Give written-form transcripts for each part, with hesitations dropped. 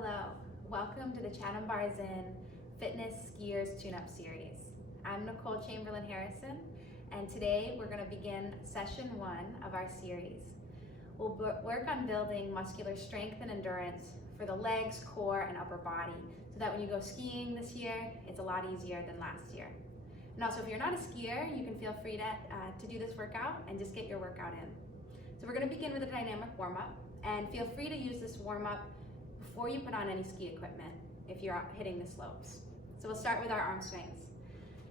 Hello, welcome to the Chatham Bars Inn Fitness Skiers Tune-Up Series. I'm Nicole Chamberlain Harrison, and today we're going to begin session 1 of our series. We'll work on building muscular strength and endurance for the legs, core, and upper body, so that when you go skiing this year, it's a lot easier than last year. And also, if you're not a skier, you can feel free to do this workout and just get your workout in. So we're going to begin with a dynamic warm-up, and feel free to use this warm-up before you put on any ski equipment if you're hitting the slopes. So we'll start with our arm swings.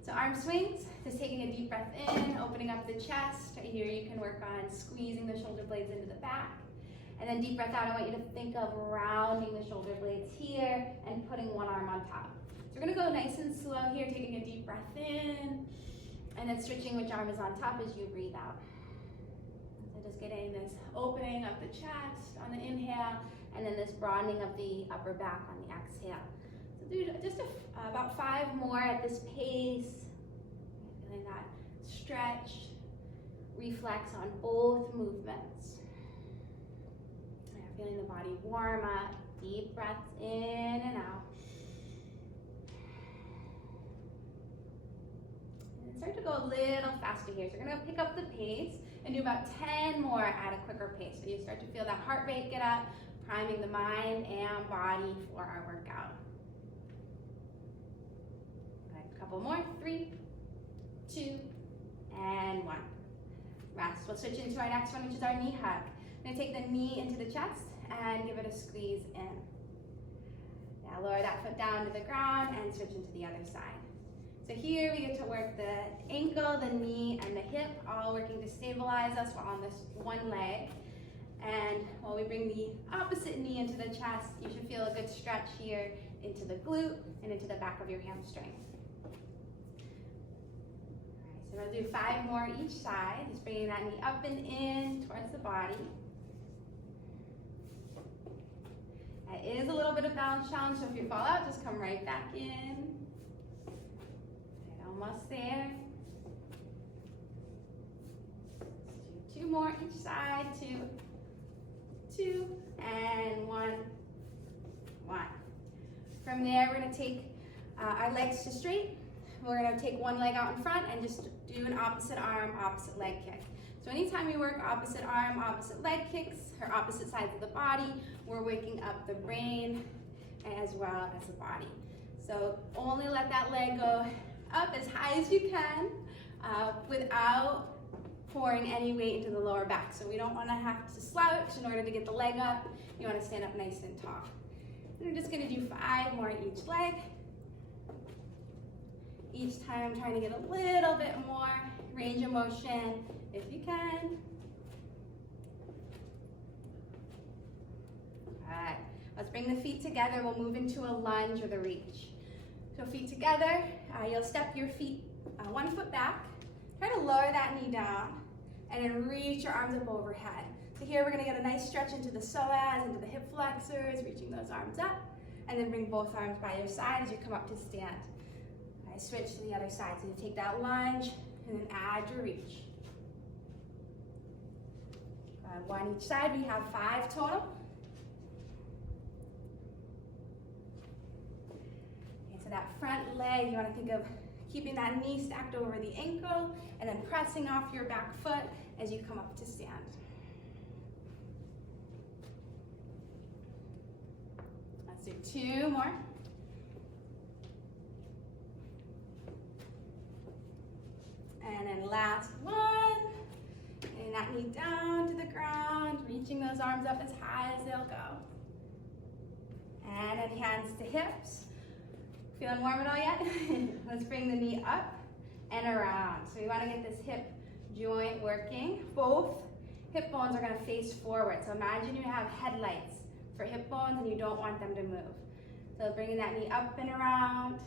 So arm swings, just taking a deep breath in, opening up the chest. Right here you can work on squeezing the shoulder blades into the back. And then deep breath out, I want you to think of rounding the shoulder blades here and putting one arm on top. So we're gonna go nice and slow here, taking a deep breath in, and then switching which arm is on top as you breathe out. So just getting this opening of the chest on the inhale, and then this broadening of the upper back on the exhale. So do just about 5 more at this pace. Feeling that stretch, reflex on both movements. Feeling the body warm up, deep breaths in and out. And start to go a little faster here. So we're gonna pick up the pace and do about 10 more at a quicker pace. So you start to feel that heart rate get up, priming the mind and body for our workout. Right, a couple more, 3, 2, and 1. Rest. We'll switch into our next one, which is our knee hug. I'm gonna take the knee into the chest and give it a squeeze in. Now lower that foot down to the ground and switch into the other side. So here we get to work the ankle, the knee, and the hip, all working to stabilize us while on this one leg. And while we bring the opposite knee into the chest, you should feel a good stretch here into the glute and into the back of your hamstring. All right, so we'll do 5 more each side, just bringing that knee up and in towards the body. That is a little bit of balance challenge, so if you fall out, just come right back in. Right, almost there. Let's do 2 more each side, 2, and 1. From there, we're gonna take our legs to straight. We're gonna take one leg out in front and just do an opposite arm, opposite leg kick. So anytime you work opposite arm, opposite leg kicks, or opposite sides of the body, we're waking up the brain as well as the body. So only let that leg go up as high as you can without pouring any weight into the lower back. So we don't want to have to slouch in order to get the leg up. You want to stand up nice and tall. And we're just going to do 5 more each leg. Each time I'm trying to get a little bit more range of motion if you can. All right, let's bring the feet together. We'll move into a lunge with a reach. So feet together, you'll step your feet 1 foot back. Try to lower that knee down and then reach your arms up overhead. So here we're gonna get a nice stretch into the psoas, into the hip flexors, reaching those arms up, and then bring both arms by your side as you come up to stand. All right, switch to the other side. So you take that lunge and then add your reach. 1 each side, we have 5 total. Okay, so that front leg, you wanna think of keeping that knee stacked over the ankle and then pressing off your back foot as you come up to stand. Let's do 2 more. And then last one. Getting that knee down to the ground, reaching those arms up as high as they'll go. And then hands to hips. Feeling warm at all yet? Let's bring the knee up and around. So we want to get this hip joint working. Both hip bones are going to face forward. So imagine you have headlights for hip bones and you don't want them to move. So bringing that knee up and around,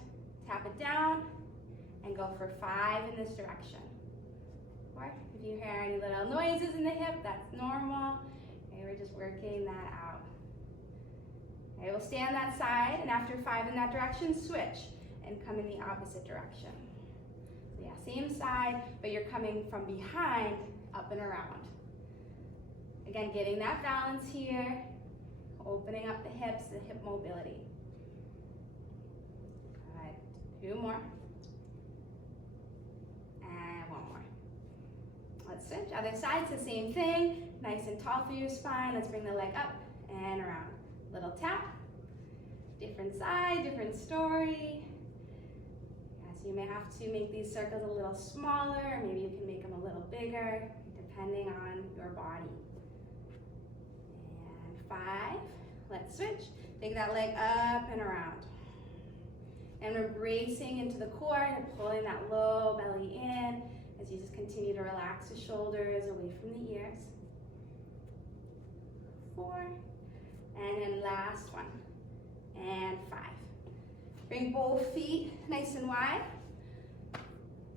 tap it down, and go for 5 in this direction. Or if you hear any little noises in the hip, that's normal. Okay, we're just working that out. Okay, we'll stay on that side, and after 5 in that direction, switch and come in the opposite direction. So yeah, same side, but you're coming from behind, up and around. Again, getting that balance here. opening up the hips, the hip mobility. Good. 2 more. And 1 more. Let's switch. Other side's the same thing. Nice and tall through your spine. Let's bring the leg up and around. Little tap. Different side, different story. Yes, you may have to make these circles a little smaller, or maybe you can make them a little bigger, depending on your body. And 5. Let's switch. Take that leg up and around. And we're bracing into the core and pulling that low belly in as you just continue to relax the shoulders away from the ears. 4. And then last one. And 5. Bring both feet nice and wide.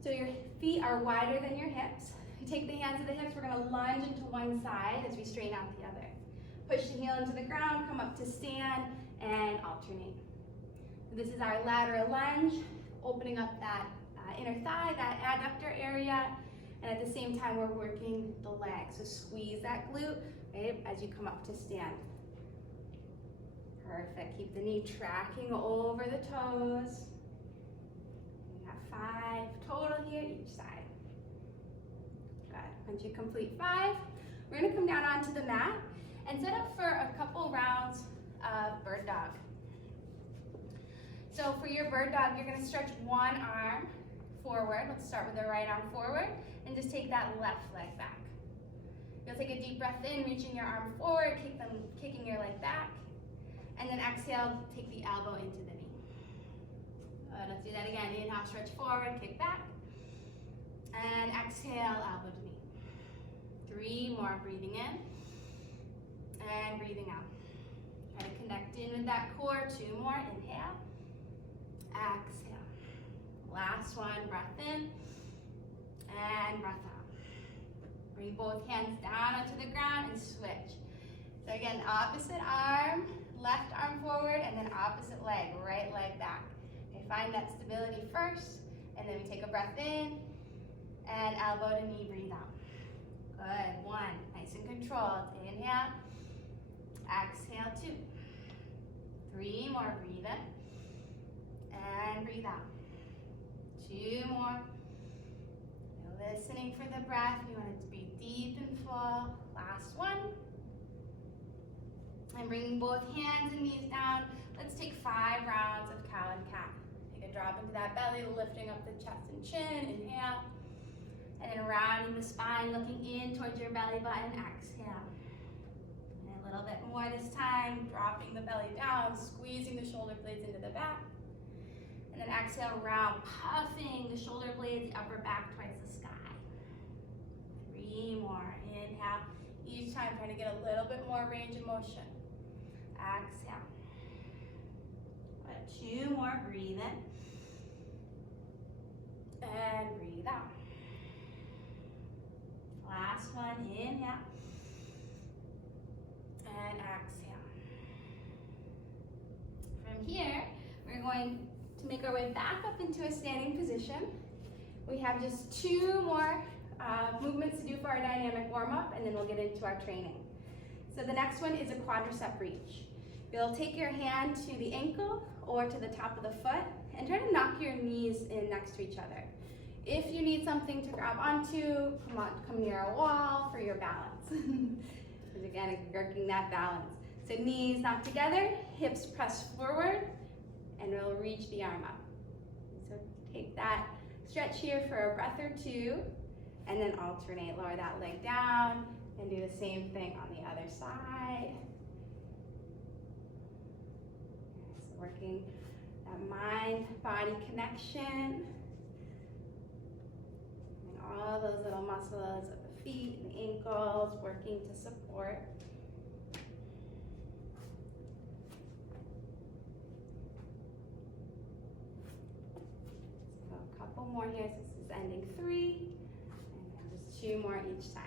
So your feet are wider than your hips. You take the hands of the hips, we're gonna lunge into one side as we straighten out the other. Push the heel into the ground, come up to stand, and alternate. This is our lateral lunge, opening up that inner thigh, that adductor area, and at the same time we're working the leg. So squeeze that glute, right, as you come up to stand. Perfect. Keep the knee tracking over the toes. We have 5 total here, each side. Good. Once you complete 5, we're going to come down onto the mat and set up for a couple rounds of bird dog. So for your bird dog, you're going to stretch one arm forward. Let's start with the right arm forward and just take that left leg back. You'll take a deep breath in, reaching your arm forward, kicking your leg back. And then exhale, take the elbow into the knee. Let's do that again. Inhale, stretch forward, kick back. And exhale, elbow to knee. 3 more, breathing in. And breathing out. Try to connect in with that core. 2 more, inhale. Exhale. Last one, breath in. And breath out. Bring both hands down onto the ground and switch. So again, opposite arm. Left arm forward, and then opposite leg, right leg back. Okay, find that stability first, and then we take a breath in, and elbow to knee, breathe out. Good, 1, nice and controlled. Inhale, exhale, 2. 3 more, breathe in, and breathe out. 2 more. You're listening for the breath, you want it to be deep and full. Last one. And bringing both hands and knees down. Let's take 5 rounds of cow and cat. Take a drop into that belly, lifting up the chest and chin. Inhale. And then rounding the spine, looking in towards your belly button. Exhale. And a little bit more this time. Dropping the belly down, squeezing the shoulder blades into the back. And then exhale, round, puffing the shoulder blades, upper back towards the sky. 3 more. Inhale. Each time, trying to get a little bit more range of motion. Exhale. 2 more, breathe in. And breathe out. Last one, inhale. And exhale. From here, we're going to make our way back up into a standing position. We have just 2 more movements to do for our dynamic warm-up, and then we'll get into our training. So the next one is a quadricep reach. You'll take your hand to the ankle or to the top of the foot and try to knock your knees in next to each other. If you need something to grab onto, come near a wall for your balance. Because again, working that balance. So knees knocked together, hips press forward, and we'll reach the arm up. So take that stretch here for a breath or 2, and then alternate. Lower that leg down, and do the same thing on the other side. So working that mind-body connection. And all those little muscles of the feet and the ankles working to support. So a couple more here. So this is ending 3. And then just 2 more each side.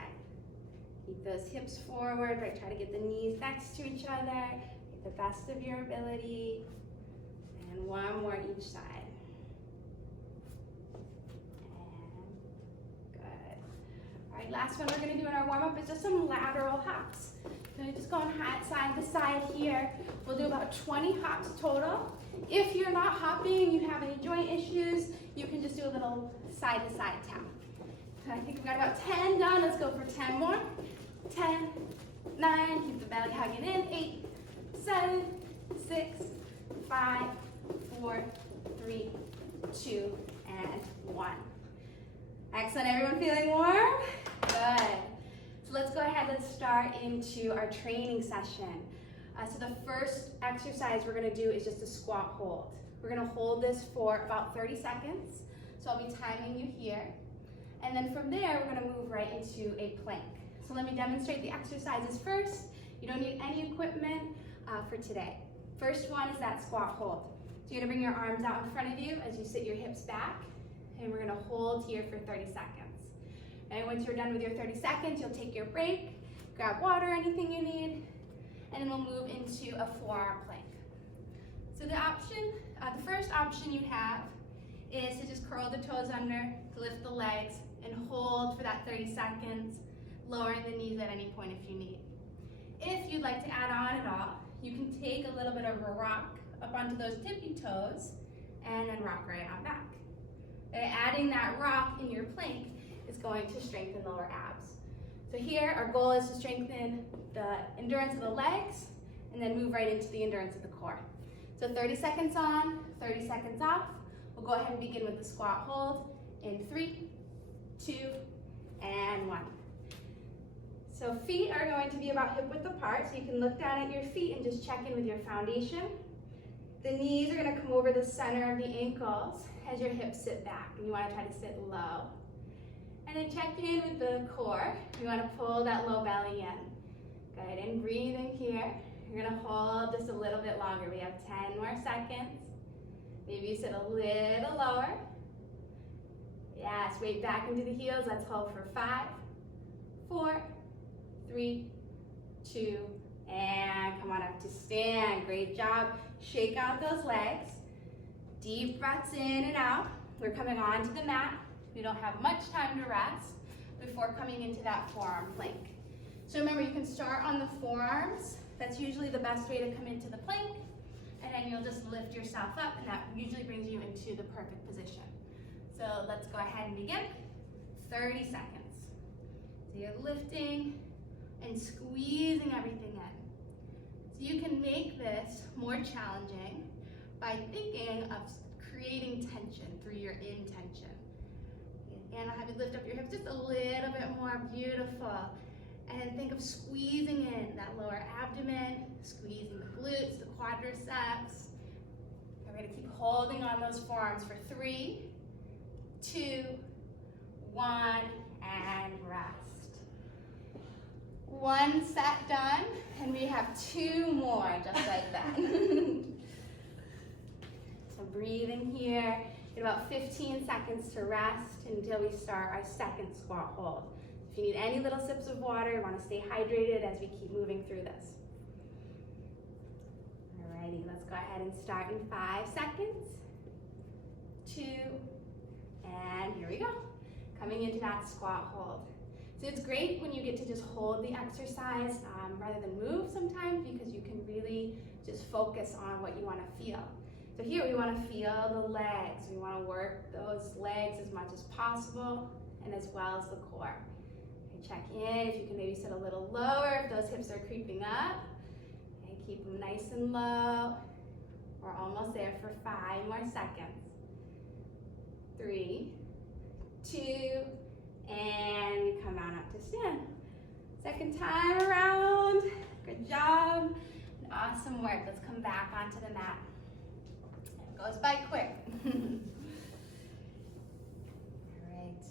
Keep those hips forward, right? Try to get the knees next to each other. Get the best of your ability. And 1 more each side. And good. All right, last one we're gonna do in our warm-up is just some lateral hops. So you're just going side to side here. We'll do about 20 hops total. If you're not hopping, you have any joint issues, you can just do a little side to side tap. I think we've got about 10 done. Let's go for 10 more. 10, 9, keep the belly hugging in. 8, 7, 6, 5, 4, 3, 2, and 1. Excellent, everyone feeling warm? Good. So let's go ahead and start into our training session. So the first exercise we're gonna do is just a squat hold. We're gonna hold this for about 30 seconds. So I'll be timing you here. And then from there, we're gonna move right into a plank. So let me demonstrate the exercises first. You don't need any equipment for today. First one is that squat hold. So you're gonna bring your arms out in front of you as you sit your hips back, and we're gonna hold here for 30 seconds. And once you're done with your 30 seconds, you'll take your break, grab water, anything you need, and then we'll move into a forearm plank. So the first option you have is to just curl the toes under, lift the legs, and hold for that 30 seconds, lowering the knees at any point if you need. If you'd like to add on at all, you can take a little bit of a rock up onto those tippy toes and then rock right on back. And adding that rock in your plank is going to strengthen lower abs. So here, our goal is to strengthen the endurance of the legs and then move right into the endurance of the core. So 30 seconds on, 30 seconds off. We'll go ahead and begin with the squat hold in 3, 2, and 1. So feet are going to be about hip width apart, so you can look down at your feet and just check in with your foundation. The knees are gonna come over the center of the ankles as your hips sit back, and you wanna try to sit low. And then check in with the core. You wanna pull that low belly in. Good, and breathing here. You're gonna hold just a little bit longer. We have 10 more seconds. Maybe you sit a little lower. Yes, weight back into the heels. Let's hold for 5, 4, 3, 2, and come on up to stand. Great job. Shake out those legs. Deep breaths in and out. We're coming onto the mat. We don't have much time to rest before coming into that forearm plank. So remember, you can start on the forearms. That's usually the best way to come into the plank. And then you'll just lift yourself up, and that usually brings you into the perfect position. So let's go ahead and begin. 30 seconds. So you're lifting and squeezing everything in. So you can make this more challenging by thinking of creating tension through your intention. And I'll have you lift up your hips just a little bit more. Beautiful. And think of squeezing in that lower abdomen, squeezing the glutes, the quadriceps. We're going to keep holding on those forearms for 3, 2, 1, and rest. 1 set done, and we have 2 more just like that. So breathing here. Get about 15 seconds to rest until we start our second squat hold. If you need any little sips of water, you want to stay hydrated as we keep moving through this. Alrighty, let's go ahead and start in 5 seconds. 2, and here we go. Coming into that squat hold. So it's great when you get to just hold the exercise rather than move sometimes, because you can really just focus on what you want to feel. So here we want to feel the legs. We want to work those legs as much as possible, and as well as the core. Okay, check in if you can maybe sit a little lower if those hips are creeping up. Okay, keep them nice and low. We're almost there for 5 more seconds. 3, 2, and we come on up to stand. Second time around. Good job. And awesome work. Let's come back onto the mat. Goes by quick. All right,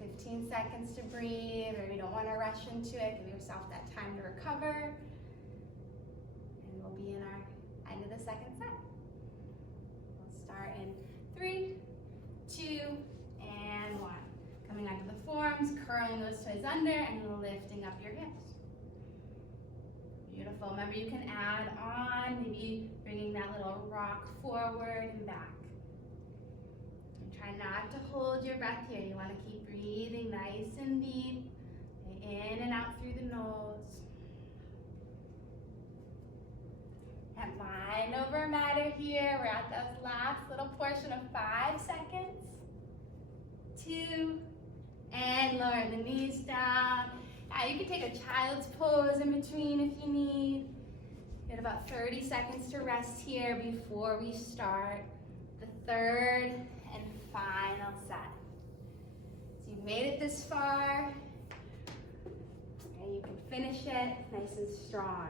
15 seconds to breathe. Maybe you don't want to rush into it. Give yourself that time to recover. And we'll be in our end of the second set. We'll start in 3, 2, and 1. Coming onto the forearms, curling those toes under, and lifting up your hips. Beautiful. Remember, you can add on, maybe bringing that little rock forward and back. And try not to hold your breath here. You want to keep breathing nice and deep, in and out through the nose. here. We're at that last little portion of 5 seconds. 2, and lower the knees down. Now you can take a child's pose in between if you need. Get about 30 seconds to rest here before we start the third and final set. So you've made it this far, and you can finish it nice and strong.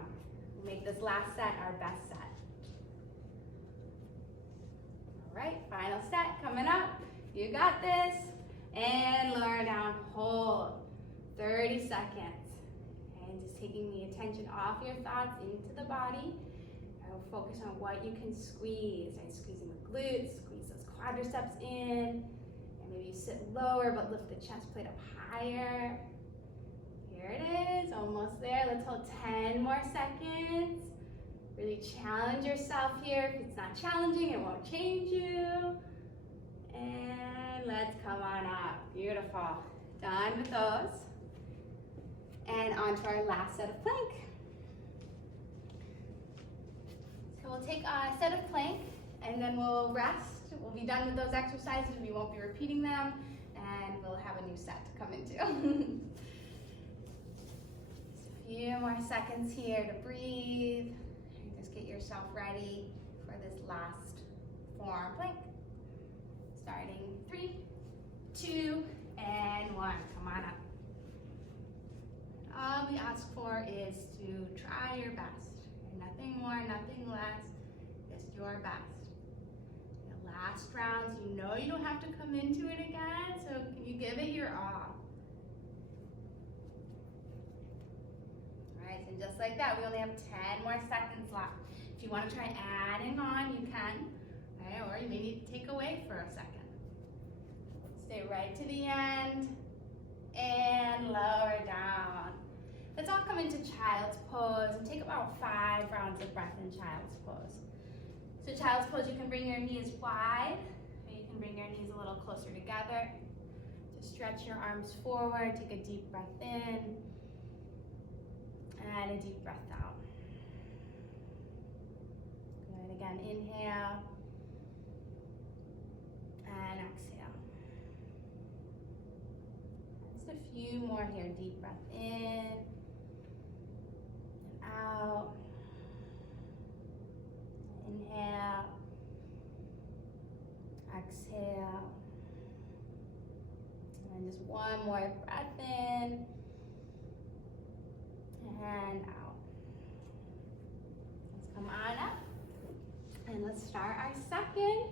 We'll make this last set our best set. All right, final set coming up. You got this. And lower down, hold. 30 seconds. And just taking the attention off your thoughts into the body. And we'll focus on what you can squeeze. Right? Squeezing the glutes, squeeze those quadriceps in. And maybe you sit lower, but lift the chest plate up higher. Here it is, almost there. Let's hold 10 more seconds. Really challenge yourself here. If it's not challenging, it won't change you. And let's come on up. Beautiful. Done with those. And on to our last set of plank. So we'll take a set of plank and then we'll rest. We'll be done with those exercises. We won't be repeating them, and we'll have a new set to come into. Just a few more seconds here to breathe. And just get yourself ready for this last forearm plank. Starting 3, 2, and 1. Come on up. All we ask for is to try your best. Nothing more, nothing less. Just your best. The last rounds, you know you don't have to come into it again, so can you give it your all? All right, and just like that, we only have 10 more seconds left. If you want to try adding on, you can. Okay, or you may need to take away for a second. Stay right to the end and lower down. Let's all come into child's pose and take about 5 rounds of breath in child's pose. So child's pose, you can bring your knees wide, or you can bring your knees a little closer together. Just stretch your arms forward, take a deep breath in, and a deep breath out. Good, again, inhale, and exhale. Just a few more here, deep breath in, and out. Inhale, exhale, and just one more breath in and out. Let's come on up and let's start our second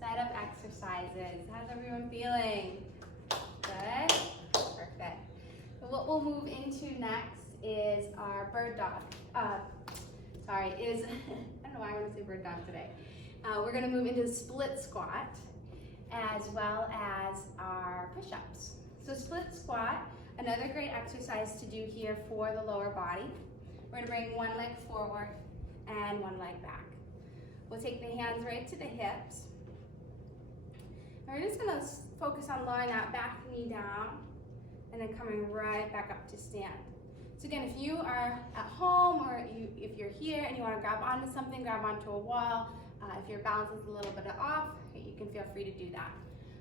set of exercises. How's everyone feeling? Good? Perfect. So what we'll move into next is our bird dog. I don't know why I want to say bird dog today. We're going to move into the split squat as well as our push-ups. So split squat, another great exercise to do here for the lower body. We're going to bring one leg forward and one leg back. We'll take the hands right to the hips. And we're just going to focus on lowering that back knee down and then coming right back up to stand. So again, if you are at home or if you're here and you want to grab onto something, grab onto a wall. If your balance is a little bit off, you can feel free to do that.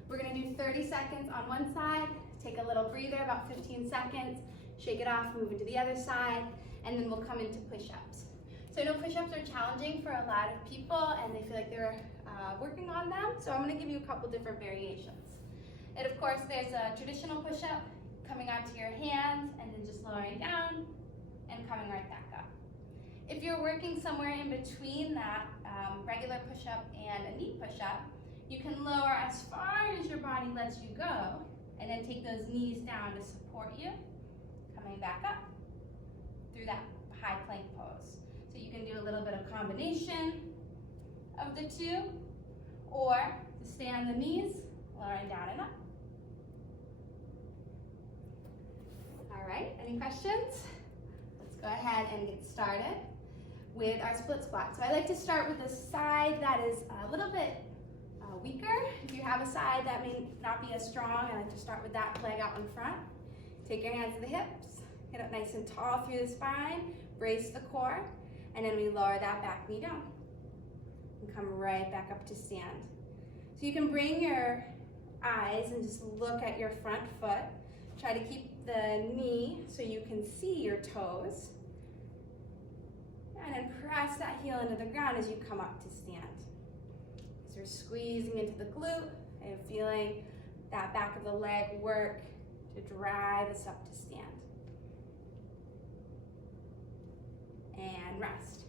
We're going to do 30 seconds on one side, take a little breather, about 15 seconds, shake it off, move into the other side, and then we'll come into push-ups. So I know push-ups are challenging for a lot of people and they feel like they're working on them, so I'm going to give you a couple different variations. And of course, there's a traditional push-up, coming onto your hands and then just lowering down and coming right back up. If you're working somewhere in between that regular push-up and a knee push-up, you can lower as far as your body lets you go and then take those knees down to support you, coming back up through that high plank pose. So you can do a little bit of combination of the two, or to stay on the knees, lowering down and up. All right, any questions? Let's go ahead and get started with our split squat. So I like to start with a side that is a little bit weaker. If you have a side that may not be as strong, I like to start with that leg out in front. Take your hands to the hips, get up nice and tall through the spine, brace the core, and then we lower that back knee down. and come right back up to stand. So you can bring your eyes and just look at your front foot. Try to keep the knee so you can see your toes. And then press that heel into the ground as you come up to stand. So you're squeezing into the glute and feeling that back of the leg work to drive us up to stand. And rest.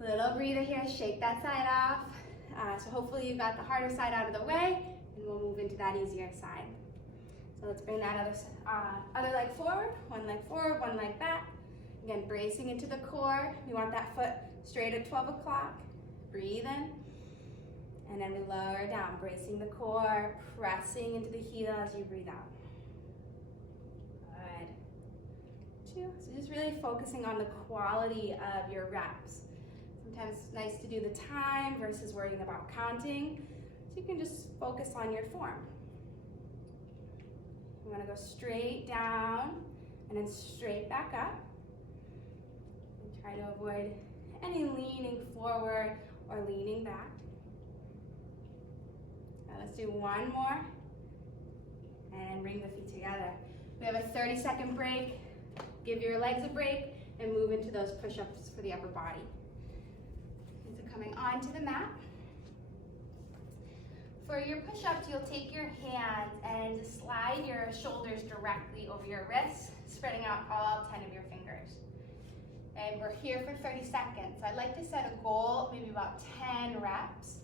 Little breather here, shake that side off. So hopefully you got the harder side out of the way, and we'll move into that easier side. So let's bring that other leg forward, one leg back. Again, bracing into the core. We want that foot straight at 12 o'clock. Breathe in. And then we lower down, bracing the core, pressing into the heel as you breathe out. Good. 2. So just really focusing on the quality of your reps. Sometimes it's nice to do the time versus worrying about counting. So you can just focus on your form. You want to go straight down and then straight back up. And try to avoid any leaning forward or leaning back. Now let's do one more and bring the feet together. We have a 30-second break. Give your legs a break and move into those push-ups for the upper body. So coming onto the mat. For your push-ups, you'll take your hands and just slide your shoulders directly over your wrists, spreading out all 10 of your fingers. And we're here for 30 seconds. So I'd like to set a goal, maybe about 10 reps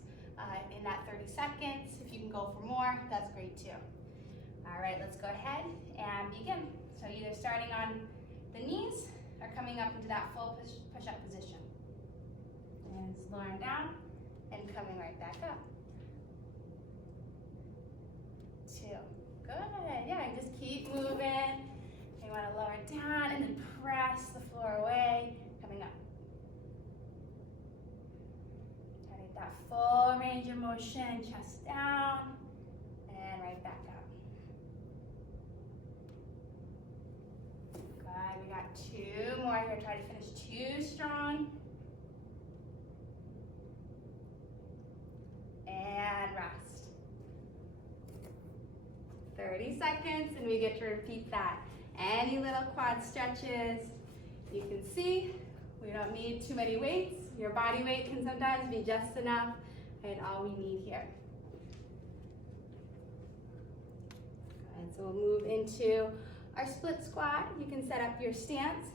in that 30 seconds. If you can go for more, that's great too. All right, let's go ahead and begin. So either starting on the knees or coming up into that full push-up position. And lowering down and coming right back up. 2. Good. Yeah, just keep moving. You want to lower down and then press the floor away, coming up. Try to get that full range of motion, chest down, and right back up. Good. We got 2 more here. Try to finish 2 strong. And rest. 30 seconds, and we get to repeat that. Any little quad stretches. You can see we don't need too many weights. Your body weight can sometimes be just enough and all we need here. And so we'll move into our split squat. You can set up your stance.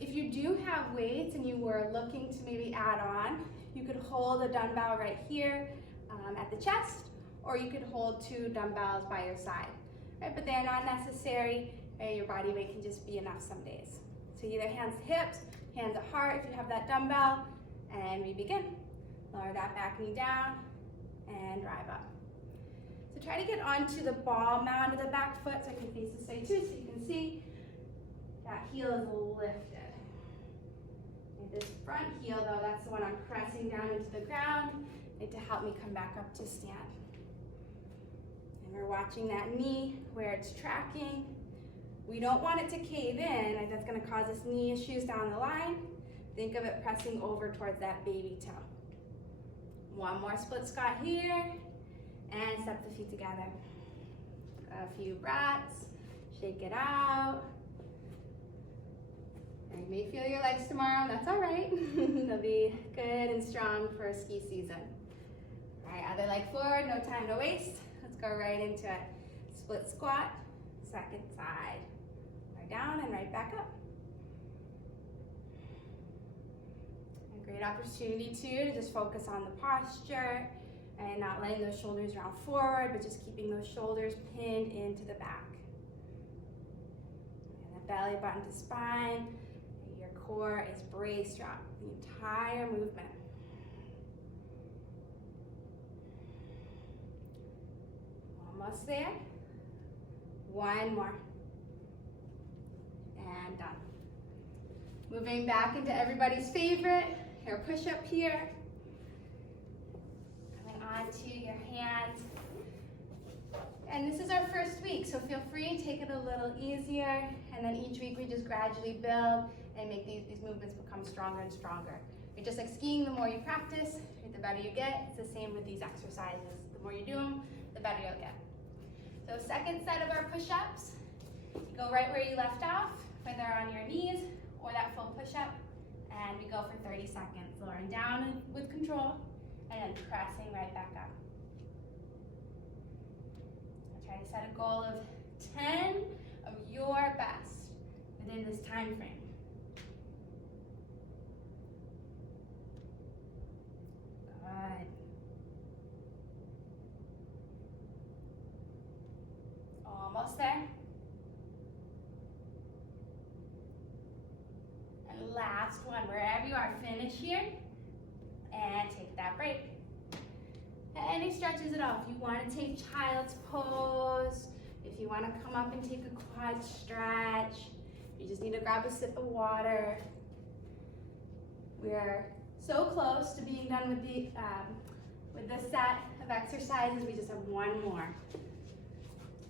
If you do have weights and you were looking to maybe add on, you could hold a dumbbell right here at the chest, or you could hold 2 dumbbells by your side, right? But they're not necessary. Right? Your body weight can just be enough some days. So either hands to hips, hands at heart if you have that dumbbell, and we begin. Lower that back knee down and drive up. So try to get onto the ball mound of the back foot so I can face this way too, so you can see that heel is lifted. And this front heel though, that's the one I'm pressing down into the ground to help me come back up to stand. And we're watching that knee where it's tracking. We don't want it to cave in, and that's going to cause us knee issues down the line. Think of it pressing over towards that baby toe. One more split squat here, and step the feet together. A few breaths, shake it out. And you may feel your legs tomorrow, that's all right. They'll be good and strong for ski season. All right, other leg forward, no time to waste. Let's go right into it. Split squat, second side. Right down and right back up. A great opportunity too to just focus on the posture and not letting those shoulders round forward, but just keeping those shoulders pinned into the back. And the belly button to spine. Your core is braced throughout the entire movement. Almost there. One more. And done. Moving back into everybody's favorite, your push-up here. Coming onto your hands. And this is our first week, so feel free to take it a little easier. And then each week we just gradually build and make these movements become stronger and stronger. You're just like skiing, the more you practice, the better you get. It's the same with these exercises. The more you do them, the better you'll get. So second set of our push-ups, go right where you left off, whether on your knees or that full push-up, and we go for 30 seconds, lowering down with control, and then pressing right back up. Try to set a goal of 10 of your best within this time frame. Good. Almost there. And last one, wherever you are, finish here and take that break. Any stretches at all. If you want to take child's pose, if you want to come up and take a quad stretch, you just need to grab a sip of water. We're so close to being done with the set of exercises. We just have one more.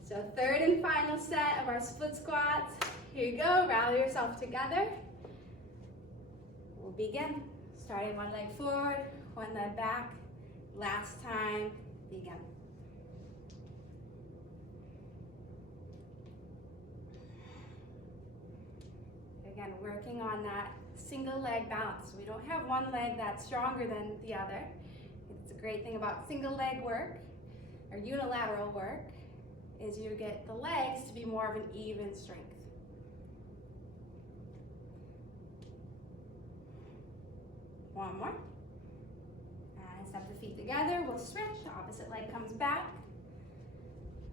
So third and final set of our split squats. Here you go, rally yourself together. We'll begin. Starting one leg forward, one leg back. Last time, begin. Again, working on that single leg balance. We don't have one leg that's stronger than the other. It's a great thing about single leg work or unilateral work is you get the legs to be more of an even strength. One more. And step the feet together. We'll switch. Opposite leg comes back.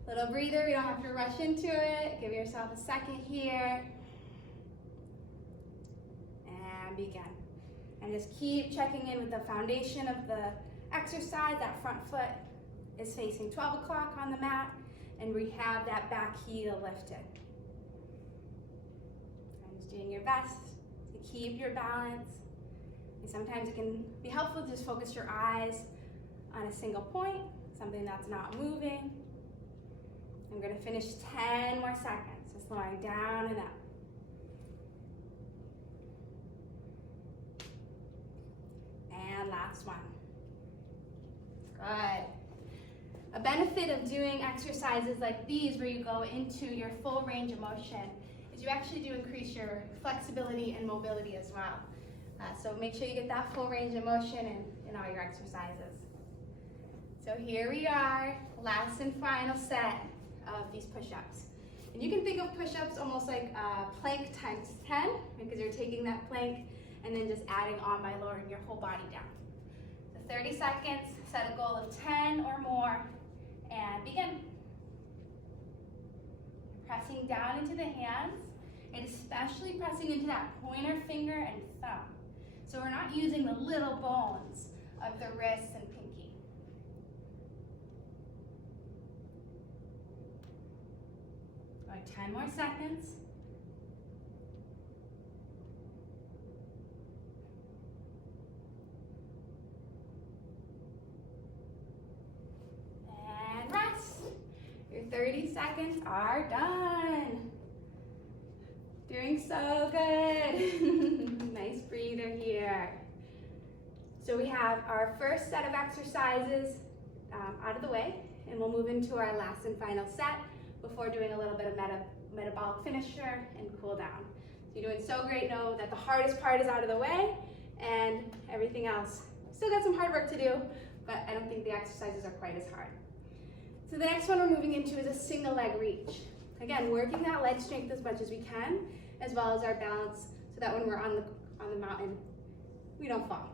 Little breather. You don't have to rush into it. Give yourself a second here. And begin. And just keep checking in with the foundation of the exercise. That front foot is facing 12 o'clock on the mat. And we have that back heel lifted. And just doing your best to keep your balance. And sometimes it can be helpful to just focus your eyes on a single point, something that's not moving. I'm going to finish 10 more seconds, just slowing down and up. And last one. Good. A benefit of doing exercises like these where you go into your full range of motion is you actually do increase your flexibility and mobility as well. So make sure you get that full range of motion in all your exercises. So here we are, last and final set of these push-ups. And you can think of push-ups almost like plank times 10 because you're taking that plank and then just adding on by lowering your whole body down. So 30 seconds, set a goal of 10 or more, and begin. Pressing down into the hands, and especially pressing into that pointer finger and thumb. So we're not using the little bones of the wrists and pinky. All right, 10 more seconds. And rest. Your 30 seconds are done. Doing so good. Nice breather here. So we have our first set of exercises out of the way, and we'll move into our last and final set before doing a little bit of metabolic finisher and cool down. So you're doing so great. Know that the hardest part is out of the way, and everything else. Still got some hard work to do, but I don't think the exercises are quite as hard. So the next one we're moving into is a single leg reach. Again, working that leg strength as much as we can, as well as our balance, so that when we're on the mountain, we don't fall.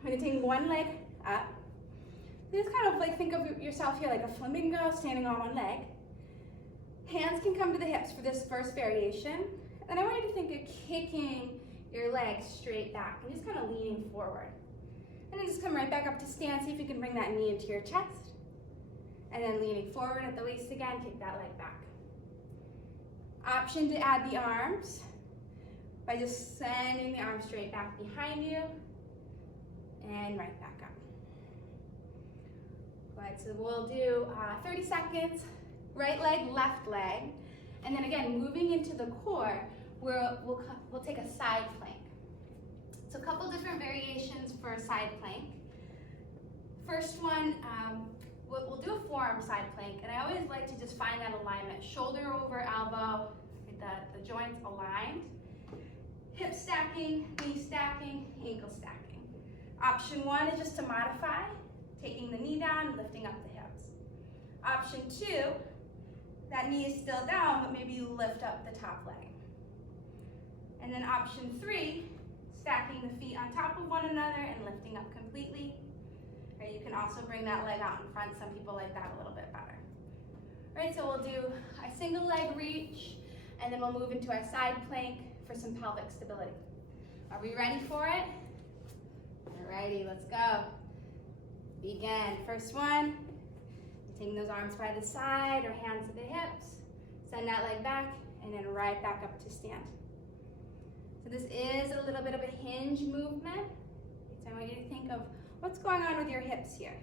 I'm gonna take one leg up. Just kind of like think of yourself here like a flamingo standing on one leg. Hands can come to the hips for this first variation. And I want you to think of kicking your legs straight back and just kind of leaning forward. And then just come right back up to stand. See if you can bring that knee into your chest. And then leaning forward at the waist again, kick that leg back. Option to add the arms by just sending the arms straight back behind you and right back up. Good, so we'll do 30 seconds, right leg, left leg, and then again, moving into the core, we'll take a side plank. So a couple different variations for side plank. First one, we'll do a forearm side plank, and I always like to just find that alignment. Shoulder over elbow, get the joints aligned. Hip stacking, knee stacking, ankle stacking. Option one is just to modify, taking the knee down, lifting up the hips. Option two, that knee is still down, but maybe you lift up the top leg. And then option three, stacking the feet on top of one another and lifting up completely. Or you can also bring that leg out in front. Some people like that a little bit better. All right, so we'll do our single leg reach, and then we'll move into our side plank for some pelvic stability. Are we ready for it? Alrighty, let's go. Begin. First one, taking those arms by the side or hands to the hips. Send that leg back, and then right back up to stand. So this is a little bit of a hinge movement. So I want you to think of what's going on with your hips here.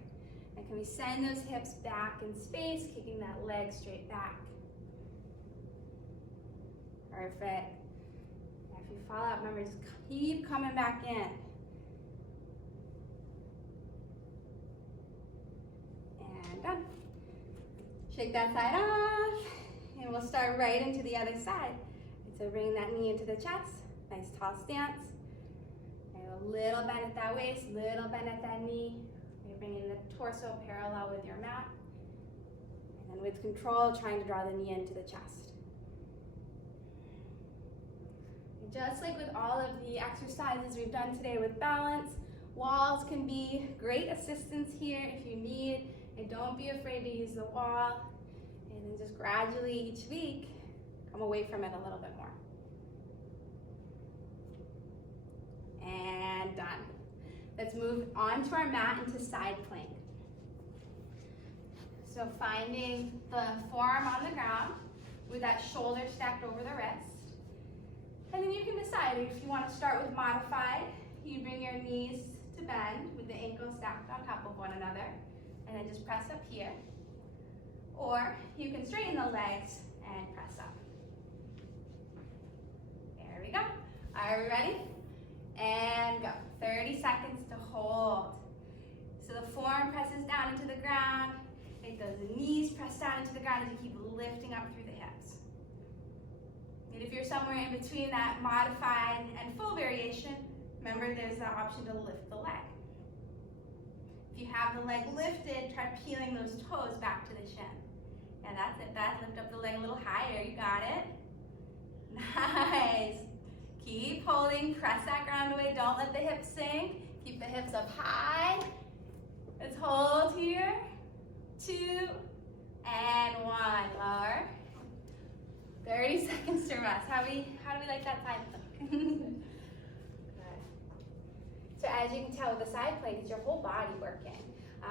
And can we send those hips back in space, kicking that leg straight back? Perfect. Now if you fall out, remember, just keep coming back in. And done. Shake that side off, and we'll start right into the other side. So bring that knee into the chest, nice tall stance. And a little bend at that waist, little bend at that knee. You're bringing the torso parallel with your mat. And then with control, trying to draw the knee into the chest. And just like with all of the exercises we've done today with balance, walls can be great assistance here if you need. And don't be afraid to use the wall. And then just gradually each week, come away from it a little bit more. And done. Let's move on to our mat into side plank. So finding the forearm on the ground with that shoulder stacked over the wrist. And then you can decide if you want to start with modified. You bring your knees to bend with the ankles stacked on top of one another. And then just press up here. Or you can straighten the legs and press up. There we go. Are we ready? And go. 30 seconds to hold. So the forearm presses down into the ground. Make those knees press down into the ground as you keep lifting up through the hips. And if you're somewhere in between that modified and full variation, remember there's the option to lift the leg. If you have the leg lifted, try peeling those toes back to the shin. And that's it. Lift up the leg a little higher. You got it. Nice. Keep holding. Press that ground away. Don't let the hips sink. Keep the hips up high. Let's hold here. 2 and 1. Lower. 30 seconds to rest. How do we like that side plank? Good. So as you can tell with the side plank, it's your whole body working.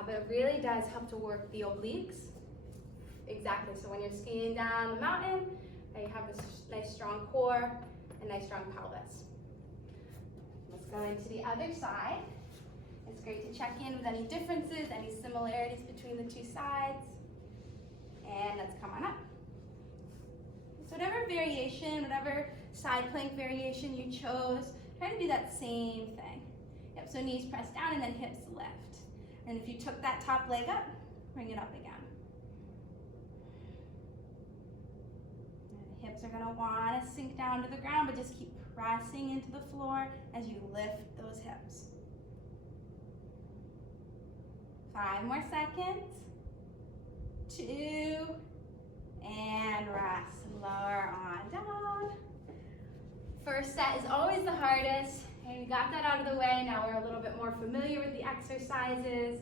But it really does help to work the obliques. Exactly. So when you're skiing down the mountain, you have this nice strong core and nice strong pelvis. Let's go into the other side. It's great to check in with any differences, any similarities between the two sides. And let's come on up. So whatever variation, whatever side plank variation you chose, try to do that same thing. Yep, so knees press down and then hips lift. And if you took that top leg up, bring it up again. And the hips are gonna wanna sink down to the ground, but just keep pressing into the floor as you lift those hips. 5 more seconds. 2, and rest. Lower on down. First set is always the hardest. Okay, we got that out of the way. Now we're a little bit more familiar with the exercises,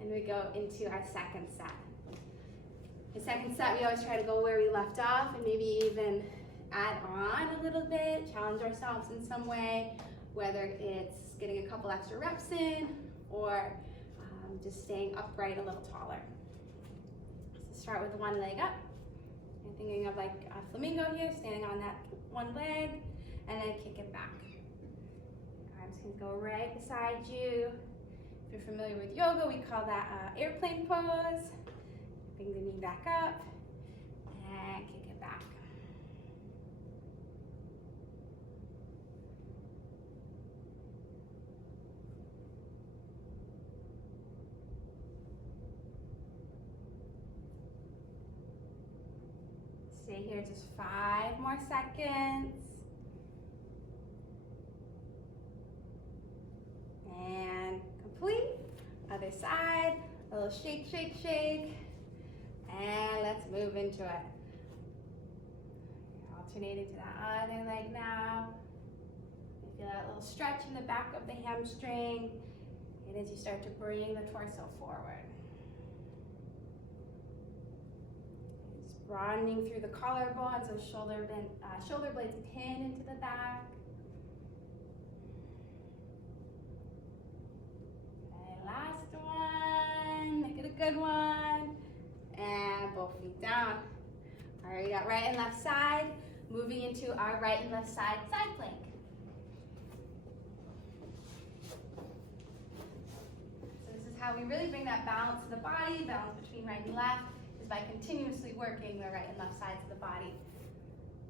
and we go into our second set. The second set, we always try to go where we left off and maybe even add on a little bit, challenge ourselves in some way, whether it's getting a couple extra reps in or just staying upright a little taller. So start with one leg up. You're thinking of like a flamingo here, standing on that one leg, and then kick it back. Arms can go right beside you. If you're familiar with yoga, we call that airplane pose. Bring the knee back up, and kick it back. Stay here just 5 more seconds. And complete. Other side, a little shake, shake, shake. And let's move into it. Alternating to that other leg now. You feel that little stretch in the back of the hamstring. And as you start to bring the torso forward. Just broadening through the collarbones, so shoulder blades pin into the back. Okay, last one, make it a good one. And both feet down. All right, we got right and left side. Moving into our right and left side plank. So this is how we really bring that balance to the body, balance between right and left, is by continuously working the right and left sides of the body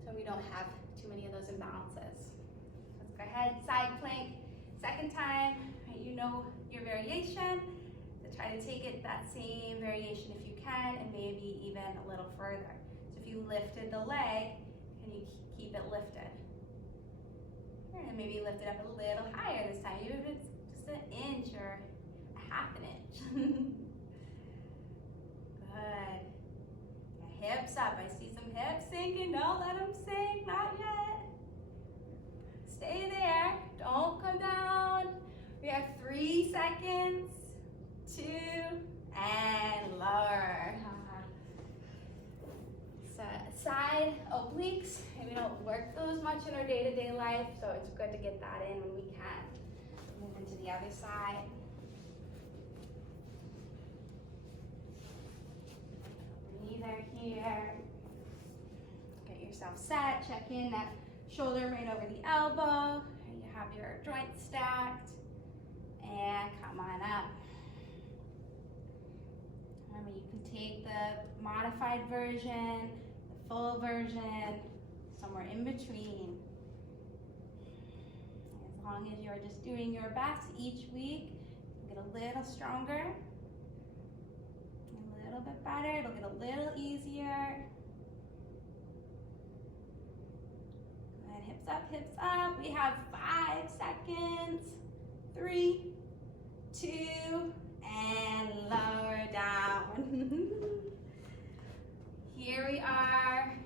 so we don't have too many of those imbalances. Let's go ahead, side plank. Second time, right, you know your variation. So try to take it that same variation if you can, and maybe even a little further. So if you lifted the leg, can you keep it lifted? And maybe lift it up a little higher this time, even if it's just an inch or a half an inch. Good. Yeah, hips up. I see some hips sinking. Don't let them sink. Not yet. Stay there. Don't come down. We have 3 seconds. 2 and lower. Side obliques. We don't work those much in our day-to-day life, so it's good to get that in when we can. Move into the other side. Breather here. Get yourself set. Check in that shoulder right over the elbow. You have your joints stacked. And come on up. Remember, you can take the modified version, the full version, somewhere in between. As long as you're just doing your best each week, you'll get a little stronger, a little bit better, it'll get a little easier. Good, hips up, hips up. We have 5 seconds. 3, 2, and lower down. Here we are.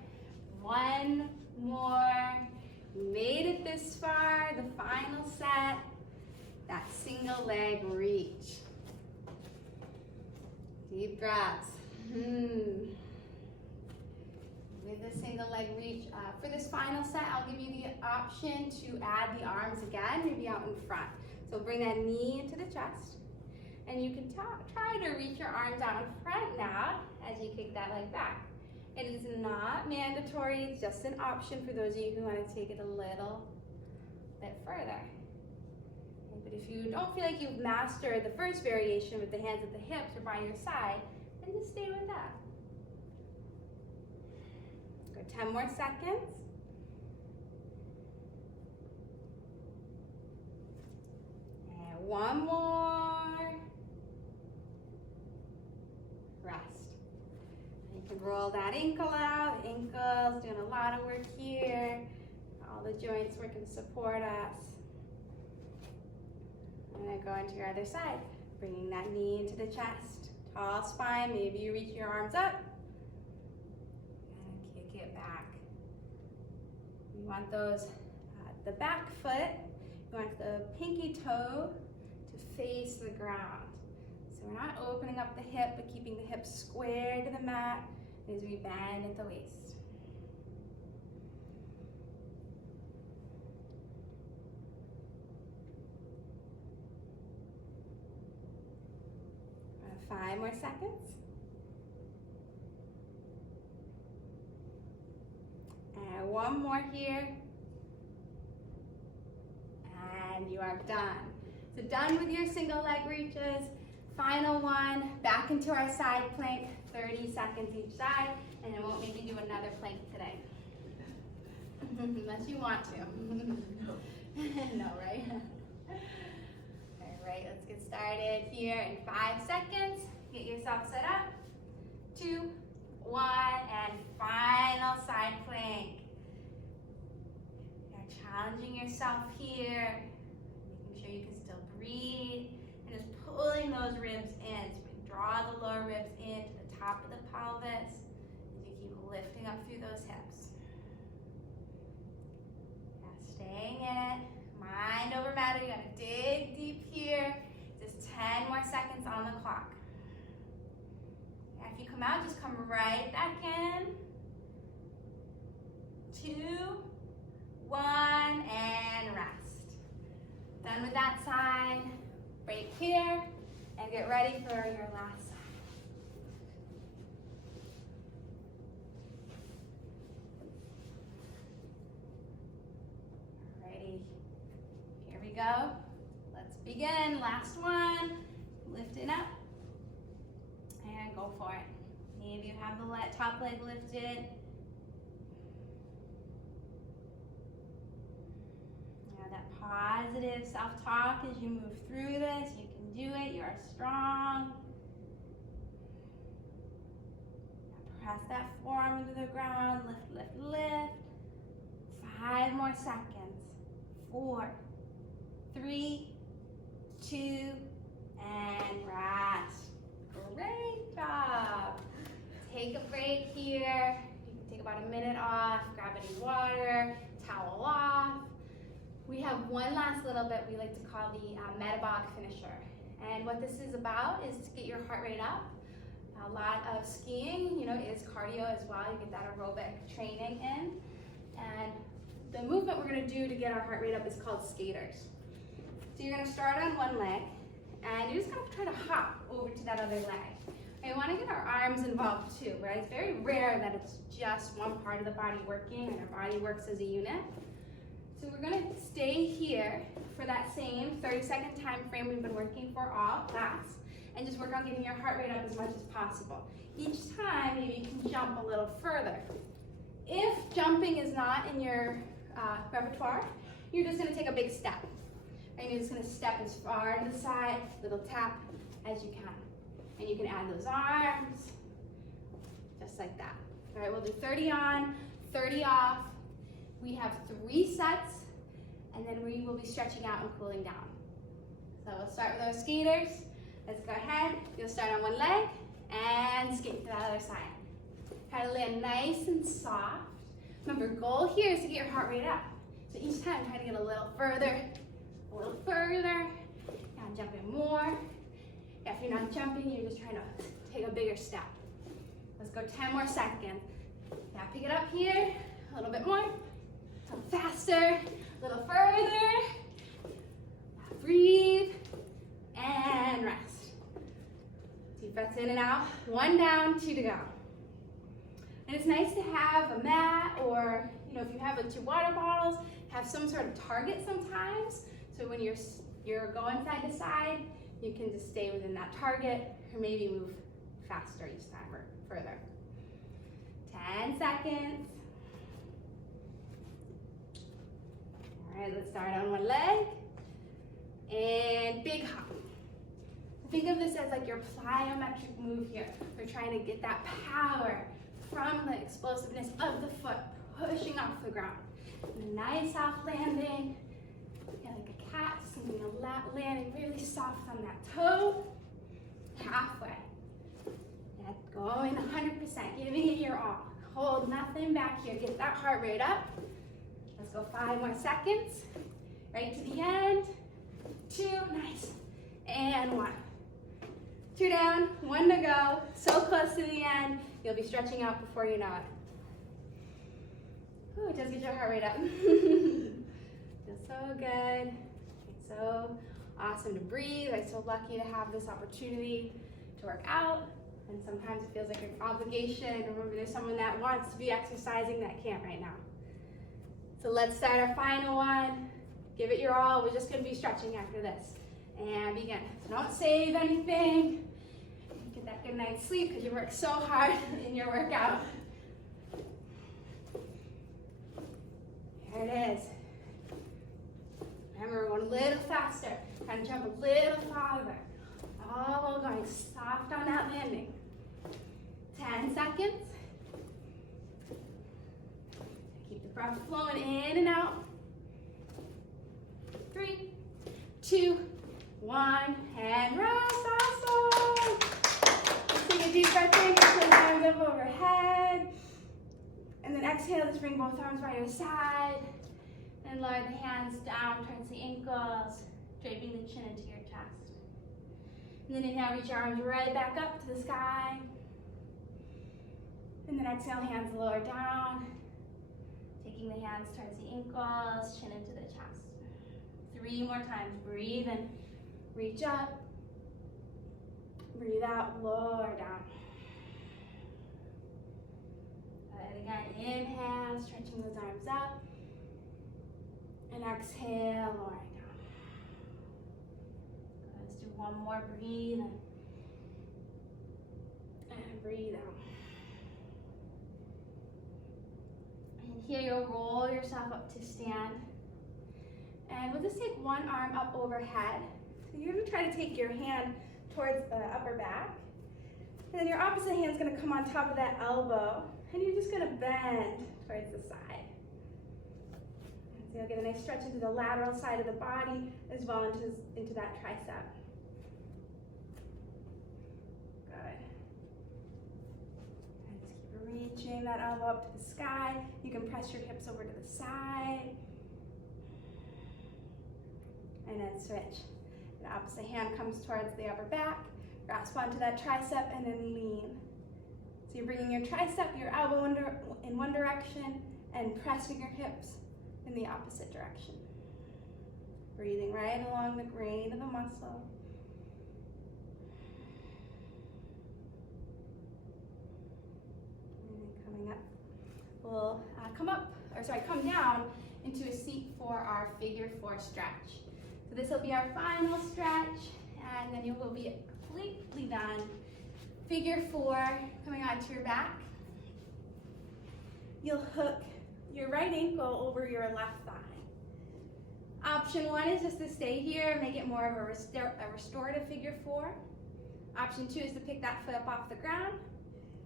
1 more. We made it this far. The final set. That single leg reach. Deep breaths. With the single leg reach, for this final set, I'll give you the option to add the arms again, maybe out in front. So bring that knee into the chest. And you can try to reach your arms out in front now as you kick that leg back. It is not mandatory, it's just an option for those of you who want to take it a little bit further. Okay, but if you don't feel like you've mastered the first variation with the hands at the hips or by your side, then just stay with that. Let's go 10 more seconds. And 1 more. Rest. You can roll that ankle out. The ankle's doing a lot of work here. All the joints working to support us. And then go into your other side. Bringing that knee into the chest. Tall spine. Maybe you reach your arms up. And kick it back. You want those, the back foot, you want the pinky toe to face the ground. So we're not opening up the hip, but keeping the hip square to the mat as we bend at the waist. 5 more seconds. And 1 more here. And you are done. So done with your single leg reaches. Final one, back into our side plank, 30 seconds each side, and then won't make you do another plank today. Unless you want to. No, right? All right, let's get started here in 5 seconds. Get yourself set up. 2, 1, and final side plank. You're challenging yourself here, making sure you can still breathe, and just pulling those ribs in. So we draw the lower ribs into the top of the pelvis as you keep lifting up through those hips. Yeah, staying in it. Mind over matter. You gotta dig deep here. Just 10 more seconds on the clock. Yeah, if you come out, just come right back in. 2, 1, and rest. Done with that side. Break here and get ready for your last side. Alrighty, here we go. Let's begin. Last one. Lift it up and go for it. Maybe you have the top leg lifted. Now that positive self-talk as you move through this. You can do it. You are strong. Now press that forearm into the ground. Lift, lift, lift. 5 more seconds. 4, 3, 2, and rest. Great job. Take a break here. You can take about a minute off, grab any water, towel off. We have one last little bit we like to call the Metabox Finisher. And what this is about is to get your heart rate up. A lot of skiing, is cardio as well. You get that aerobic training in. And the movement we're gonna do to get our heart rate up is called skaters. So you're gonna start on one leg, and you're just gonna try to hop over to that other leg. We want to get our arms involved too, right? It's very rare that it's just one part of the body working and our body works as a unit. So we're gonna stay here for that same 30-second time frame we've been working for all class, and just work on getting your heart rate up as much as possible. Each time, maybe you can jump a little further. If jumping is not in your repertoire, you're just gonna take a big step. And you're just gonna step as far to the side, little tap as you can. And you can add those arms, just like that. All right, we'll do 30 on, 30 off. We have 3 sets, and then we will be stretching out and cooling down. So we'll start with our skaters. Let's go ahead. You'll start on one leg and skate to the other side. Try to land nice and soft. Remember, goal here is to get your heart rate up. So each time, try to get a little further, now jumping more. If you're not jumping, you're just trying to take a bigger step. Let's go 10 more seconds. Now pick it up here, a little bit more, a little faster, a little further. Now breathe and rest. Deep breaths in and out. 1 down, 2 to go. And it's nice to have a mat, or if you have 2 water bottles, have some sort of target sometimes. So when you're going side to side, you can just stay within that target, or maybe move faster each time or further. 10 seconds. All right, let's start on one leg. And big hop. Think of this as like your plyometric move here. We're trying to get that power from the explosiveness of the foot, pushing off the ground. And a nice soft landing. Like a cat, something landing really soft on that toe. Halfway. Yeah, going 100%, giving it your all. Hold nothing back here. Get that heart rate up. Let's go 5 more seconds. Right to the end. 2, nice. And 1. 2 down, 1 to go. So close to the end. You'll be stretching out before you know it. Ooh, it does get your heart rate up. Feels so good. It's so awesome to breathe. I'm so lucky to have this opportunity to work out. And sometimes it feels like an obligation. Remember, there's someone that wants to be exercising that can't right now. So let's start our final one. Give it your all. We're just going to be stretching after this. And begin. So don't save anything. Get that good night's sleep because you worked so hard in your workout. There it is. Remember, we're going a little faster. Trying to jump a little farther. All while going soft on that landing. 10 seconds. Keep the breath flowing in and out. 3, 2, 1, and rest. Awesome. Let's take a deep breath in, put the arms up overhead. And then exhale, just bring both arms by your side. And lower the hands down towards the ankles, draping the chin into your chest. And then inhale, reach your arms right back up to the sky. And then exhale, hands lower down. Taking the hands towards the ankles, chin into the chest. 3 more times. Breathe in, reach up. Breathe out, lower down. And again, inhale, stretching those arms up. And exhale, lowering down. Let's do one more. Breathe in. And breathe out. And here you'll roll yourself up to stand. And we'll just take one arm up overhead. So you're going to try to take your hand towards the upper back. And then your opposite hand's going to come on top of that elbow. And you're just going to bend towards the side. So you'll get a nice stretch into the lateral side of the body as well into that tricep. Good. And just keep reaching that elbow up to the sky. You can press your hips over to the side. And then switch. The opposite hand comes towards the upper back. Grasp onto that tricep and then lean. So you're bringing your tricep, your elbow in one direction and pressing your hips in the opposite direction. Breathing right along the grain of the muscle. And then coming up, we'll come down into a seat for our figure 4 stretch. So this will be our final stretch, and then you will be completely done. Figure 4, coming onto your back. You'll hook your right ankle over your left thigh. Option 1 is just to stay here and make it more of a restorative figure 4. Option 2 is to pick that foot up off the ground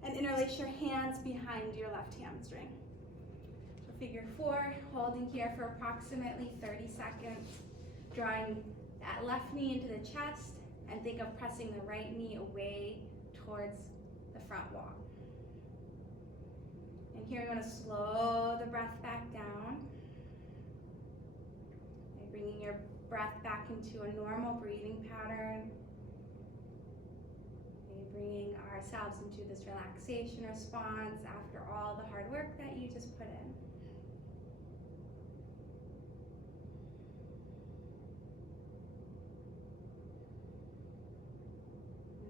and interlace your hands behind your left hamstring. So figure 4, holding here for approximately 30 seconds, drawing that left knee into the chest, and think of pressing the right knee away towards the front wall. And here you're going to slow the breath back down. And bringing your breath back into a normal breathing pattern. And bringing ourselves into this relaxation response after all the hard work that you just put in.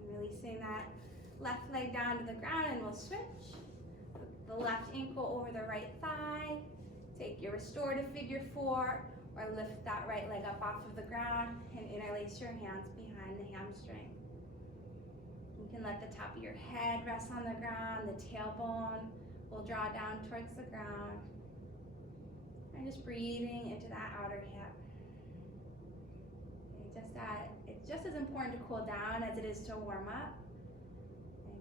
And releasing that left leg down to the ground, and we'll switch. The left ankle over the right thigh. Take your restorative figure 4, or lift that right leg up off of the ground and interlace your hands behind the hamstring. You can let the top of your head rest on the ground, the tailbone will draw down towards the ground. And just breathing into that outer hip. Okay, it's just as important to cool down as it is to warm up.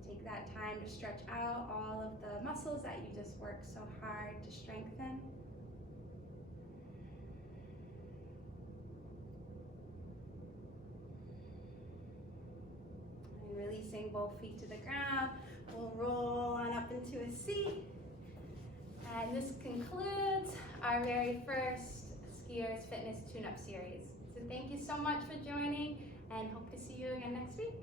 Take that time to stretch out all of the muscles that you just worked so hard to strengthen. And releasing both feet to the ground, we'll roll on up into a seat. And this concludes our very first Skiers Fitness Tune-Up series. So thank you so much for joining, and hope to see you again next week.